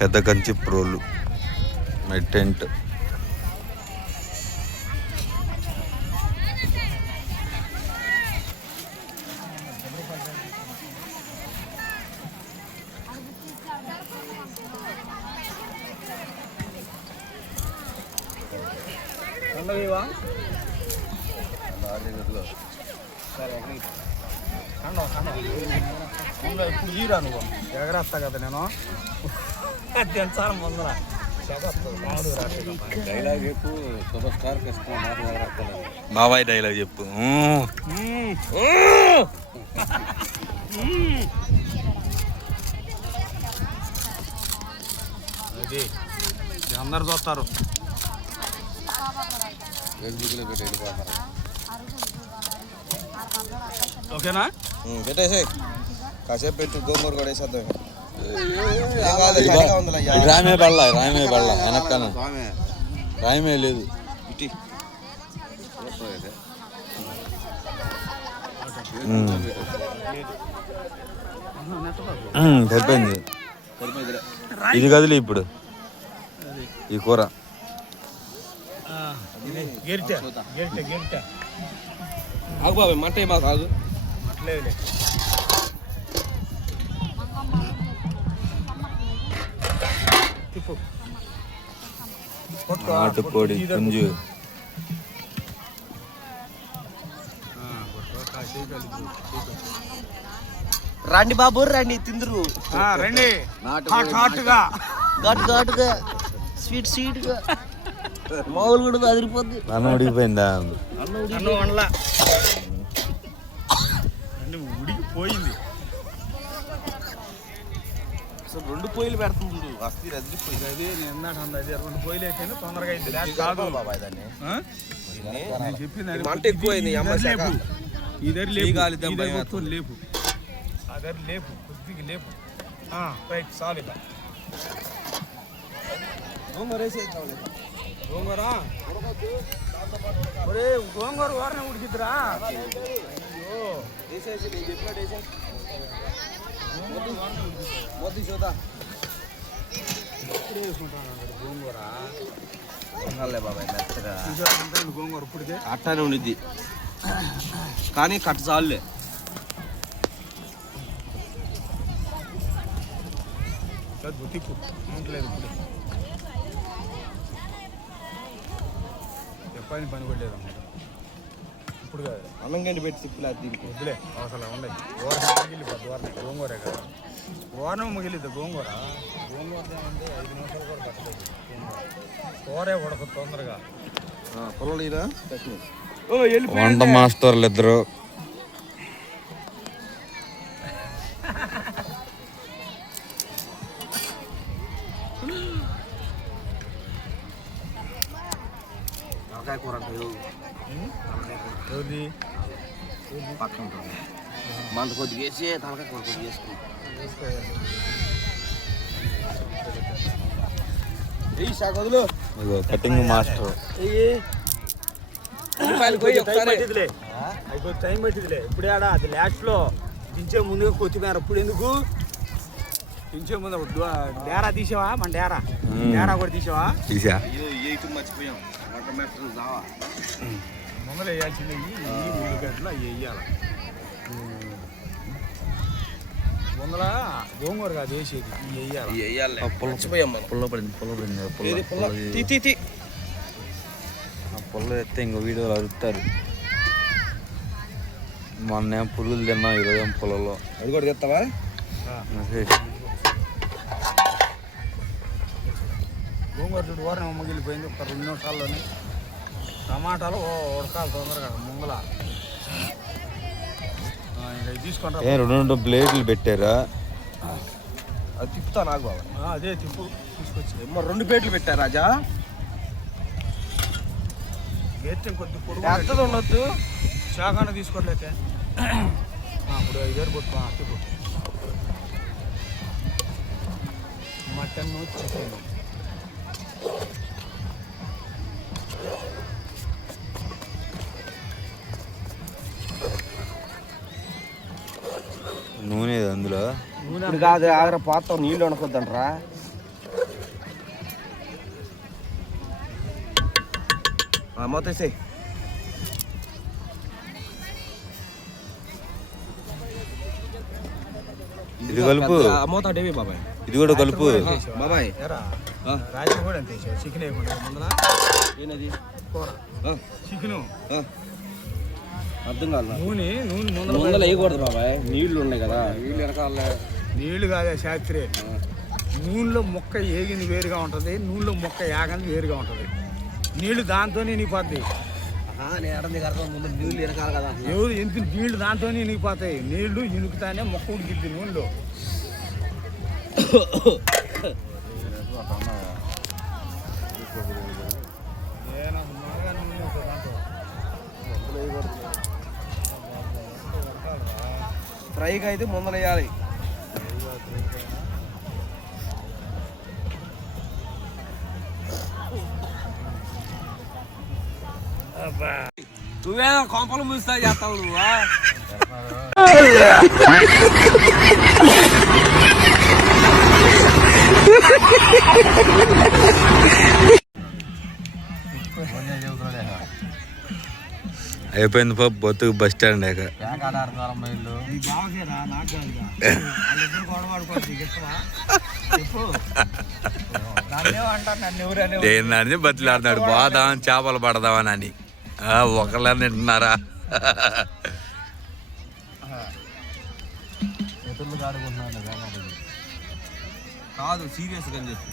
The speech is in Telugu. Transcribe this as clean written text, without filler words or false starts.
పెద్ద కంచి ప్రోలు మై టెంట్. ఇప్పుడు గీరా నువ్వు ఎగరేస్తా కదా నేను తెలుసాను ముందర డైలాగ్ చెప్పు. సూపర్ స్టార్ కృష్ణ బాబాయ్ డైలాగ్ చెప్పు. అది అందరు చూస్తారు. ఫేస్బుక్లో పెట్టి వెళ్ళిపోతారు. ఓకేనా? పెట్టేసే కాసేపు పెట్టి గోంగూర కూడా వేసేద్దాం. రామే పడలా వెనక్కన రాయమే లేదు. సరిపోయింది. ఇది కదిలే ఇప్పుడు ఈ కూర. ఆగు బాబాయ్, మంట మాకు ఆగు. నాటుకోడి పుంజు. రండి బాబు రండి, తిందురు రండి. ఘాటుగా స్వీట్ గా మామూలు కూడా అదిరిపోద్ది. అన్నం ఉడికిపోయిందా? ఉడికిపోయింది. అసలు 2 పొయ్యిలు పెడుతుంది. అస్థిర అదిరిపోయింది. అది నేను ఎందాక అది 2 పొయ్యిలు అయితేనే తొందరగా అయింది. కాదు బాబాయ్ దాన్ని నేను చెప్పింది మంట ఎక్కువైంది. ఇదర్ లేపు అదర్ లేపు కొద్దిగా లేపు. రైట్ చాలు. ఇక గోంగూర వారనే ఉడికిద్దిరా. గోంగూర బాబాయ్ మెత్తగా గోంగూర ఇప్పటికే అట్టానే ఉండిద్ది కానీ కట్ట చాలులే. తిప్పు ఉండలేదు. ఇప్పుడు చెప్పని పని కూడా లేదన్నమాట. ఇప్పుడు కాదు అన్నం గండి పెట్టి తిప్పులే దీనికి వద్దులే అవసరం ఉండదు. మిగిలిపోద్ది వారనే గోంగూరే కదా. వారం మిగిలిద్ది గోంగూర. గోంగూర అంటే 5 నిమిషాలు కూడా పట్టలేదు. కూరే ఉడక తొందరగా. పొలంలో వంట మాస్టర్లు ఇద్దరు. కూర పక్కన ఉంటుంది. మంట కొద్దిగా వేసి తలకాయ కూర కొద్దిగా వేసుకుంది. Cutting master. టైం పట్టిదిలే. ఇప్పుడే ఆడ అది లాస్ట్లో దించే ముందుగా కొత్తిమీర. ఇప్పుడు ఎందుకు దించే ముందు డేరా తీసావా? మన డేరా కూడా తీసావా? మర్చిపోయాం. ముందర వేయాల్సింది ఉల్లిగడ్డలు అవి వేయాలి. ముందర గోంగూర కాదు వేసేది, వేయాలి. పుల్ల ఎత్తే ఇంకో వీడియోలు అరుస్తారు. మొన్న పుల్లులు తిన్నాం, ఈరోజు పొలంలో. అది కూడా తెస్తావా? గోంగూర చూడు వారం మిగిలిపోయింది. ఒక 2 నిమిషాల్లోనే టమాటాలు ఉడకాలి తొందరగా ముందల. ఇంకా తీసుకుంటా. 2 ప్లేట్లు పెట్టారా? అది తిప్పుతా నాకు బాబా. అదే తిప్పు తీసుకొచ్చి 2 ప్లేట్లు పెట్టారు రాజా. గేట్ కొద్ది పొడుగు ఉండొద్దు. శాఖాన్ని తీసుకోలేక ఇప్పుడు 5 కొట్టు. తిప్పు. మటన్ చికెన్ నూనె అందులో ఇప్పుడు కాదు. ఆగ్ర పోతాం, నీళ్ళు వండుకోద్దంటరా. మొత్తం వేసేయి. ఇది కలుపు. మూత డేవి బాబాయ్. ఇది కూడా కలుపు. బాబాయ్ ఎరా రాజు కూడా అంతే చికెన్ వేయకుండా ముందర ఏంటది కూర చికెను అర్థం కాదు. నూనె ముందర వేయకూడదు బాబాయ్, నీళ్లు ఉన్నాయి కదా. నీళ్ళు వెనకాల నీళ్లు కాదే శాస్త్రి. నూనెలో మొక్క ఏగింది వేరుగా ఉంటుంది, నూనెలో మొక్క యాగంది వేరుగా ఉంటుంది. నీళ్లు దాంతోనే నిగిపోద్ది. నేను అర్థం అర్థం ముందు నీళ్ళు వెనకాల కదా. ఎవరు ఎందుకు నీళ్లు దాంతోనే ఇనిగిపోతాయి. నీళ్లు ఇనుకుతానే మొక్క ఉడికిద్ది నూనెలో. ఫ్రైగా అయితే ముందర వేయాలి. నువ్వే కొంపలు ముస్తా చేస్తావు నువ్వా? అయిపోయింది పాప బతుకు బస్ స్టాండ్ ఈ బావకేరా నాకు కాదుగా. వాళ్ళిద్దరు గొడవ ఆడుకోవచ్చు. నీకు ఇష్టమా? చెప్పు. నన్నేమంటారు, నన్ను ఎవరనే ఏందని బతులాడుతున్నాడు. పోదాం చేపలు పడదామని ఒకళ్ళని తింటున్నారా? కాదు సీరియస్ గా చెప్పి